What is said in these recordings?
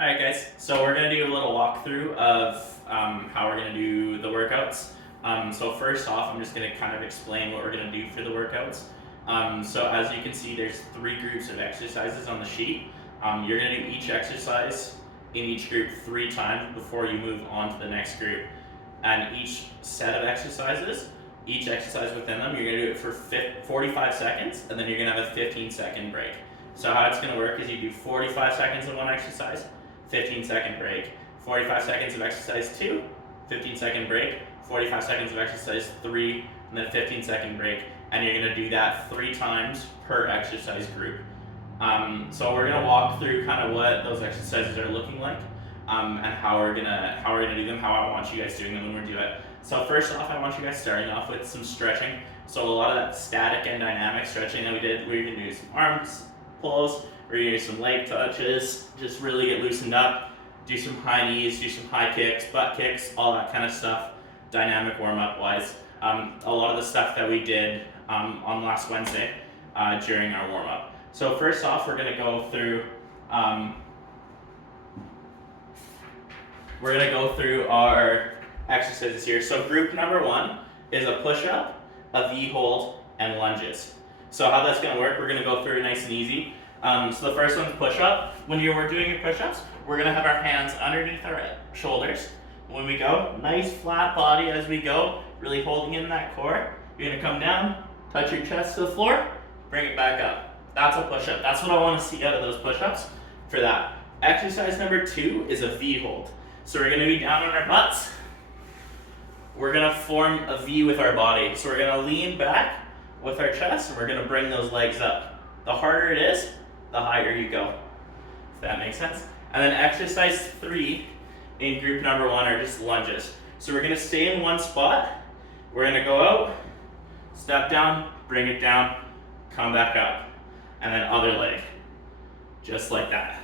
Alright guys, so we're going to do a little walkthrough of how we're going to do the workouts. So first off, I'm just going to kind of explain what we're going to do for the workouts. So as you can see, there's 3 groups of exercises on the sheet. You're going to do each exercise in each group 3 times before you move on to the next group. And each set of exercises, each exercise within them, you're going to do it for 45 seconds, and then you're going to have a 15-second break. So how it's going to work is you do 45 seconds of one exercise, 15-second break, 45 seconds of exercise 2, 15-second break, 45 seconds of exercise 3, and then 15-second break. And you're going to do that 3 times per exercise group. So we're going to walk through kind of what those exercises are looking like, and how we're gonna do them, how I want you guys doing them when we do it. So first off, I want you guys starting off with some stretching. So a lot of that static and dynamic stretching that we did, we're going to do some arms pulls, we're going to do some leg touches, just really get loosened up, do some high knees, do some high kicks, butt kicks, all that kind of stuff, dynamic warm-up wise. A lot of the stuff that we did on last Wednesday during our warm-up. So first off, we're going to go through our exercises here. So group number 1 is a push-up, a V-hold, and lunges. So how that's going to work, we're going to go through it nice and easy. So the first one's push-up. When we're doing your push-ups, we're going to have our hands underneath our shoulders. When we go, nice flat body as we go, really holding in that core. You're going to come down, touch your chest to the floor, bring it back up. That's a push-up. That's what I want to see out of those push-ups for that. Exercise number 2 is a V-hold. So we're going to be down on our butts. We're going to form a V with our body. So we're going to lean back with our chest, and we're going to bring those legs up. The harder it is, the higher you go, if that makes sense. And then exercise 3 in group number 1 are just lunges. So we're going to stay in one spot. We're going to go out, step down, bring it down, come back up, and then other leg, just like that.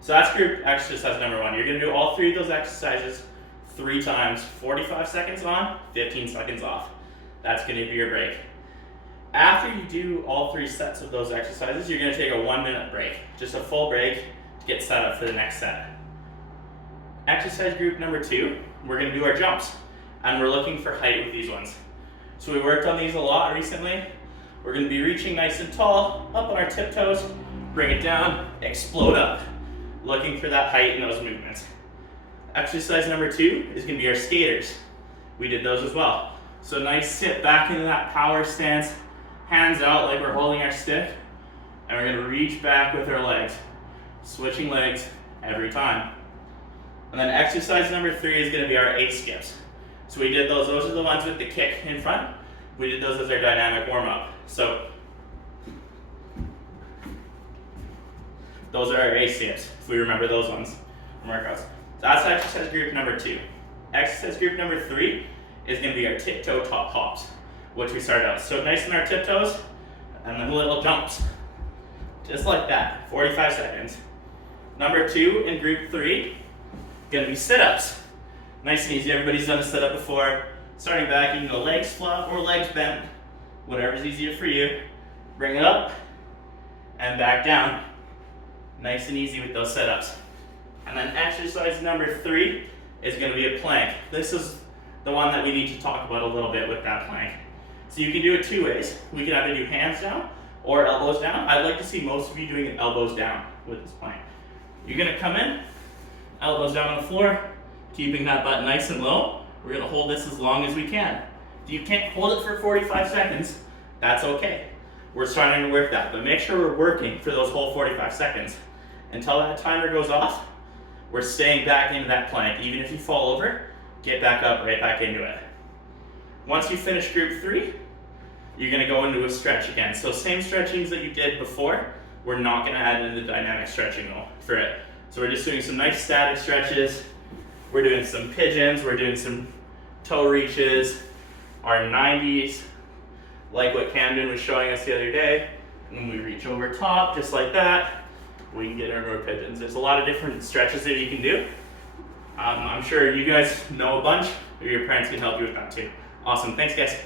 So that's group exercise number 1. You're going to do all 3 of those exercises 3 times, 45 seconds on, 15 seconds off. That's going to be your break. After you do all 3 sets of those exercises, you're going to take a 1-minute break, just a full break to get set up for the next set. Exercise group number 2, we're going to do our jumps, and we're looking for height with these ones. So we worked on these a lot recently. We're going to be reaching nice and tall, up on our tiptoes, bring it down, explode up, looking for that height in those movements. Exercise number 2 is going to be our skaters. We did those as well. So nice sit back into that power stance, hands out like we're holding our stick, and we're going to reach back with our legs, switching legs every time. And then exercise number 3 is going to be our A skips. So we did those are the ones with the kick in front. We did those as our dynamic warm-up. So those are our A skips, if we remember those ones from workouts. So that's exercise group number 2. Exercise group number 3 is going to be our tiptoe top hops, which we started out. So nice in our tiptoes, and then little jumps, just like that, 45 seconds. Number 2 in group 3, going to be sit-ups. Nice and easy, everybody's done a sit-up before. Starting back, you can go legs flat or legs bent, whatever's easier for you. Bring it up, and back down. Nice and easy with those sit-ups. And then exercise number 3 is going to be a plank. This is the one that we need to talk about a little bit with that plank. So you can do it 2 ways. We can either do hands down or elbows down. I'd like to see most of you doing it elbows down with this plank. You're going to come in, elbows down on the floor, keeping that butt nice and low. We're going to hold this as long as we can. If you can't hold it for 45 seconds, that's okay. We're starting to work that, but make sure we're working for those whole 45 seconds. Until that timer goes off, we're staying back into that plank. Even if you fall over, get back up, right back into it. Once you finish group 3, you're going to go into a stretch again. So same stretchings that you did before, we're not going to add in the dynamic stretching though for it. So we're just doing some nice static stretches. We're doing some pigeons, we're doing some toe reaches, our 90s, like what Camden was showing us the other day. And we reach over top, just like that. We can get into our pigeons. There's a lot of different stretches that you can do. I'm sure you guys know a bunch, or your parents can help you with that too. Awesome, thanks guys.